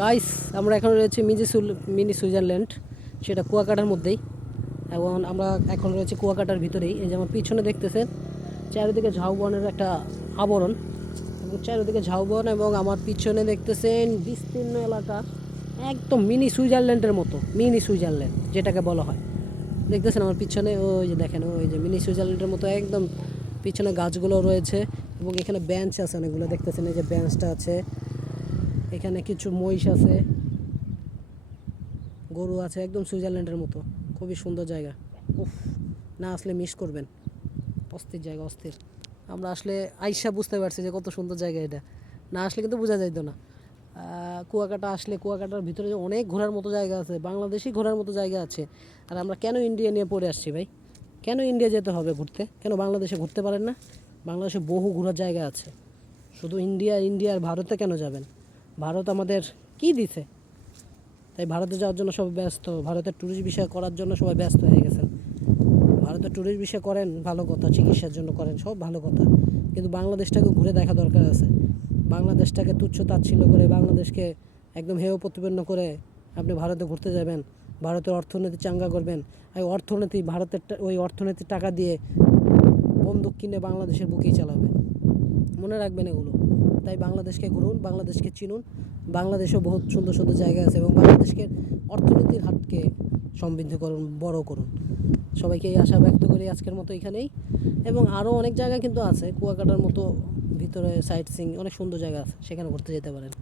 Guys, আমরা এখন রয়েছে মিনি সুইজারল্যান্ড, সেটা কুয়াকাটার মধ্যেই। এবং আমরা এখন রয়েছে কুয়াকাটার ভিতরেই। এই যেমন পিছনে দেখতেছেন চারিদিকে ঝাউবনের একটা আবরণ, এবং চারিদিকে ঝাউবন, এবং আমার পিছনে দেখতেছেন বিস্তীর্ণ এলাকা, একদম মিনি সুইজারল্যান্ডের মতো। মিনি সুইজারল্যান্ড যেটাকে বলা হয়, দেখতেছেন আমার পিছনে ওই যে দেখেন, ওই যে মিনি সুইজারল্যান্ডের মতো একদম পিছনে গাছগুলো রয়েছে। এবং এখানে বেঞ্চ আছে অনেকগুলো, দেখতেছেন এই যে বেঞ্চটা আছে, এখানে কিছু মহিষ আছে, গরু আছে, একদম সুইজারল্যান্ডের মতো। খুবই সুন্দর জায়গা। উফ, না আসলে মিস করবেন। অস্থির জায়গা, অস্থির। আমরা আসলে আইসা বুঝতে পারছি যে কত সুন্দর জায়গা এটা। না আসলে কিন্তু বোঝা যাইতো না। কুয়াকাটা আসলে কুয়াকাটার ভিতরে যে অনেক ঘোরার মতো জায়গা আছে, বাংলাদেশি ঘোরার মতো জায়গা আছে। আর আমরা কেন ইন্ডিয়া নিয়ে পড়ে আসছি ভাই? কেন ইন্ডিয়া যেতে হবে ঘুরতে? কেন বাংলাদেশে ঘুরতে পারেন না? বাংলাদেশে বহু ঘোরার জায়গা আছে। শুধু ইন্ডিয়া আর ভারতে কেন যাবেন? ভারত আমাদের কি দিছে? তাই ভারতে যাওয়ার জন্য সবাই ব্যস্ত, ভারতের ট্যুরিস্ট বিষয় করার জন্য সবাই ব্যস্ত হয়ে গেছেন। ভারতের ট্যুরিস্ট বিষয় করেন, ভালো কথা, চিকিৎসার জন্য করেন, সব ভালো কথা, কিন্তু বাংলাদেশটাকে ঘুরে দেখা দরকার আছে। বাংলাদেশটাকে তুচ্ছ তাচ্ছিল্য করে, বাংলাদেশকে একদম হেয় প্রতিপন্ন করে আপনি ভারতে ঘুরতে যাবেন, ভারতের অর্থনীতি চাঙ্গা করবেন। আর ওই অর্থনীতির টাকা দিয়ে বন্দুক কিনে বাংলাদেশের বুকেই চালাবে। মনে রাখবেন এগুলো। তাই বাংলাদেশকে ঘুরুন, বাংলাদেশকে চিনুন। বাংলাদেশেও বহুত সুন্দর সুন্দর জায়গা আছে, এবং বাংলাদেশকে অর্থনীতির হাতকে সমৃদ্ধ করুন, বড় করুন। সবাইকে এই আশা ব্যক্ত করি আজকের মতো এখানেই। এবং আরও অনেক জায়গা কিন্তু আছে কুয়াকাটার মতো, ভিতরে সাইট সিং অনেক সুন্দর জায়গা আছে, সেখানে ঘুরতে যেতে পারেন।